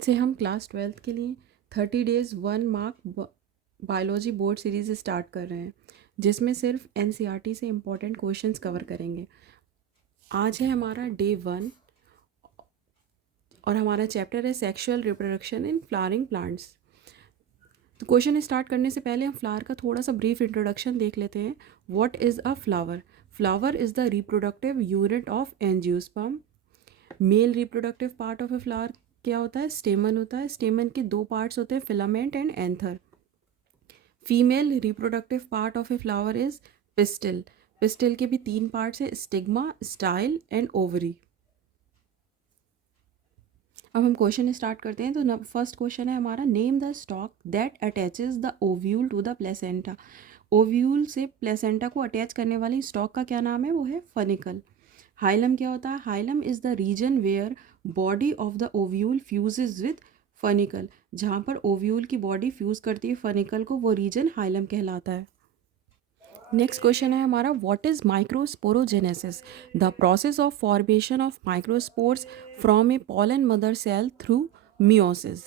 आज से हम क्लास 12th के लिए 30 days 1 mark biology board series start कर रहे हैं, जिसमें सिर्फ एनसीईआरटी से इम्पॉर्टेंट क्वेश्चंस कवर करेंगे। आज है हमारा डे 1 और हमारा चैप्टर है sexual reproduction in flowering plants. तो क्वेश्चन स्टार्ट करने से पहले हम फ्लावर का थोड़ा सा ब्रीफ इंट्रोडक्शन देख लेते हैं। What is a flower? Flower is the reproductive unit of angiosperm. Male reproductive part of a flower क्या होता है? स्टेमन होता है। स्टेमन के दो पार्ट्स होते हैं, filament and anther. Female reproductive part of a flower is pistil. Pistil के भी 3 पार्ट्स हैं, स्टिग्मा, स्टाइल एंड ओवरी। अब हम क्वेश्चन स्टार्ट करते हैं। तो फर्स्ट क्वेश्चन है हमारा, name the stalk that attaches the ovule to the placenta. Ovule से प्लेसेंटा को अटैच करने वाली स्टॉक का क्या नाम है? वो है फनिकल। हाइलम क्या होता है? Hilum is the region where body of the ovule fuses with funicle. जहाँ पर ओव्यूल की बॉडी फ्यूज करती है फनिकल को, वो रीजन हाइलम कहलाता है। नेक्स्ट क्वेश्चन है हमारा, what is microsporogenesis? The process of formation of microspores from a pollen mother cell through meiosis.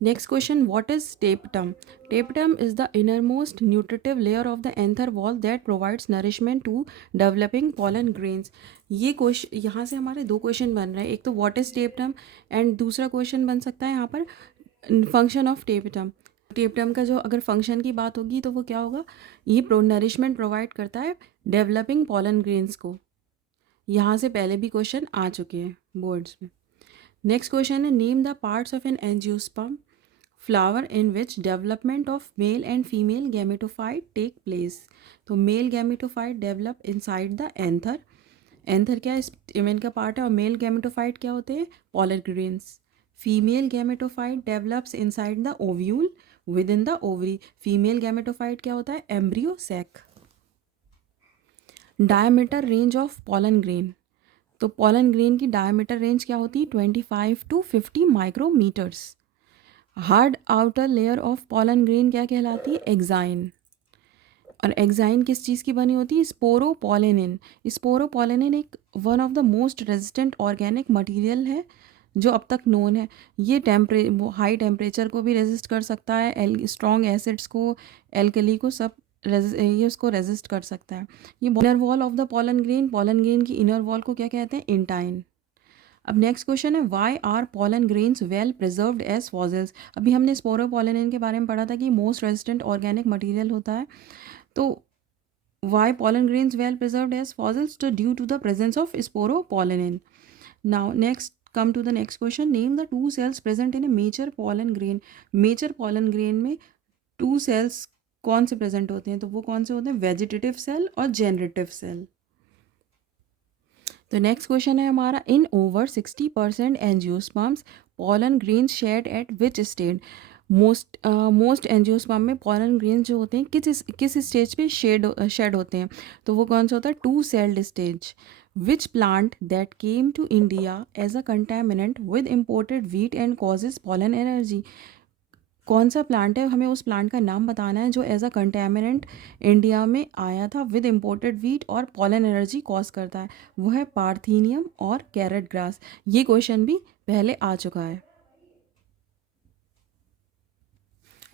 Next question, what is tapetum? Tapetum is the innermost nutritive layer of the anther wall that provides nourishment to developing pollen grains. ये question यहाँ से हमारे दो question बन रहे हैं, एक तो what is tapetum एंड दूसरा क्वेश्चन बन सकता है यहाँ पर फंक्शन ऑफ tapetum. टेपटम का जो अगर फंक्शन की बात होगी तो वो क्या होगा? ये नरिशमेंट प्रोवाइड करता है डेवलपिंग पॉलन ग्रेन्स को। यहाँ से पहले भी क्वेश्चन आ चुके हैं बोर्ड्स में। नेक्स्ट क्वेश्चन है, name the parts of an angiosperm flower in which development of male and female gametophyte take place. तो male gametophyte develop inside the anther. Anther क्या है? स्टेमन का पार्ट है। और मेल गैमेटोफाइट क्या होते हैं? Pollen grains. Female gametophyte develops inside the ovule within the ovary. Female gametophyte क्या होता है? Embryo sac. Diameter range of pollen grain. तो पॉलन ग्रेन की डायमीटर रेंज क्या होती है? 25 to 50 micrometres. Hard outer layer of pollen grain क्या कहलाती है? एक्साइन। और एक्साइन किस चीज़ की बनी होती है? स्पोरोपोलेनिन। स्पोरोपोलेनिन एक one of the most resistant organic material है जो अब तक नोन है। ये हाई टेम्परेचर को भी रेजिस्ट कर सकता है, स्ट्रॉन्ग एसिड्स को, एल्कली को, सब ये उसको रेजिस्ट कर सकता है। ये inner wall of the pollen grain की इनर वॉल को क्या कहते हैं? इंटाइन। अब नेक्स्ट क्वेश्चन है, why are pollen grains well preserved as fossils. अभी हमने स्पोरोपोलेनिन के बारे में पढ़ा था कि मोस्ट रेजिस्टेंट ऑर्गेनिक मटेरियल होता है। तो why pollen grains well preserved as fossils? तो due to the presence of sporopollenin. Now next come to the next question, name the 2 cells present in a major pollen grain. Major pollen grain में 2 sales कौन से present होते हैं? तो वो कौन से होते हैं? वेजिटेटिव सेल और जेनरेटिव सेल। तो नेक्स्ट क्वेश्चन है हमारा, in over 60% angiosperms pollen grains shed at which stage. Most angiosperm में पॉलन ग्रेन्स जो होते हैं किस स्टेज पे शेड होते हैं? तो वो कौन सा होता है? 2 celled stage. Which plant that came to India as a contaminant with imported wheat and causes pollen allergy. कौन सा प्लांट है? हमें उस प्लांट का नाम बताना है जो एज अ कंटेमिनेंट इंडिया में आया था विद इम्पोर्टेड वीट और पॉलन एनर्जी कॉज करता है। वो है पार्थीनियम और कैरेट ग्रास। ये क्वेश्चन भी पहले आ चुका है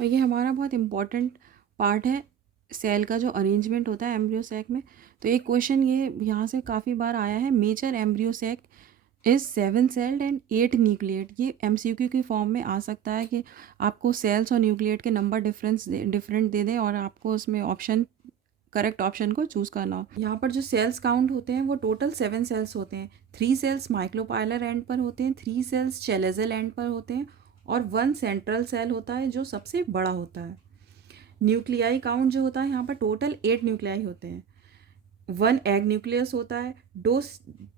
और ये हमारा बहुत इम्पॉर्टेंट पार्ट है सेल का जो अरेंजमेंट होता है एम्ब्रियो सैक में। तो एक क्वेश्चन ये यहाँ से काफ़ी बार आया है, major embryo sac is 7 celled and 8 nucleate. ये एमसीक्यू की फॉर्म में आ सकता है कि आपको सेल्स और न्यूक्लिएट के नंबर डिफरेंट दे दें और आपको उसमें ऑप्शन करेक्ट ऑप्शन को चूज़ करना हो। यहाँ पर जो सेल्स काउंट होते हैं वो टोटल 7 सेल्स होते हैं। 3 सेल्स माइक्लोपाइलर एंड पर होते हैं, 3 सेल्स चेलेजल एंड पर होते हैं और 1 सेंट्रल सेल होता है जो सबसे बड़ा होता है। न्यूक्लियाई काउंट जो होता है यहाँ पर टोटल 8 न्यूक्लियाई होते हैं। 1 एग न्यूक्लियस होता है, 2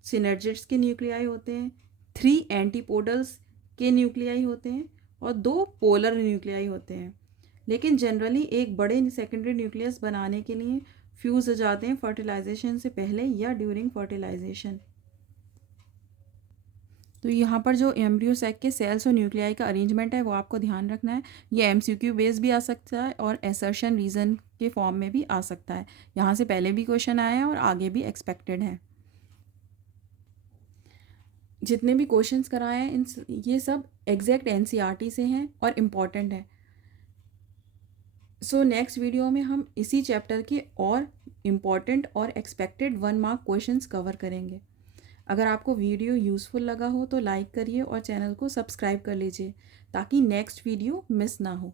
सिनर्जिड्स के न्यूक्लियाई होते हैं, 3 एंटीपोडल्स के न्यूक्लियाई होते हैं और 2 पोलर न्यूक्लियाई होते हैं। लेकिन जनरली एक बड़े सेकेंडरी न्यूक्लियस बनाने के लिए फ्यूज हो जाते हैं फर्टिलाइजेशन से पहले या ड्यूरिंग फर्टिलाइजेशन। तो यहाँ पर जो एम्ब्रियो सैक के सेल्स और न्यूक्लियाई का अरेंजमेंट है वो आपको ध्यान रखना है। ये एमसीक्यू बेस भी आ सकता है और एसर्शन रीजन के फॉर्म में भी आ सकता है। यहाँ से पहले भी क्वेश्चन आया है और आगे भी एक्सपेक्टेड है। जितने भी क्वेश्चंस कराए हैं ये सब एग्जैक्ट एनसीईआरटी से हैं और इम्पॉर्टेंट है। सो नेक्स्ट वीडियो में हम इसी चैप्टर के और इम्पॉर्टेंट और एक्सपेक्टेड 1 मार्क क्वेश्चंस कवर करेंगे। अगर आपको वीडियो यूज़फुल लगा हो तो लाइक करिए और चैनल को सब्सक्राइब कर लीजिए ताकि नेक्स्ट वीडियो मिस ना हो।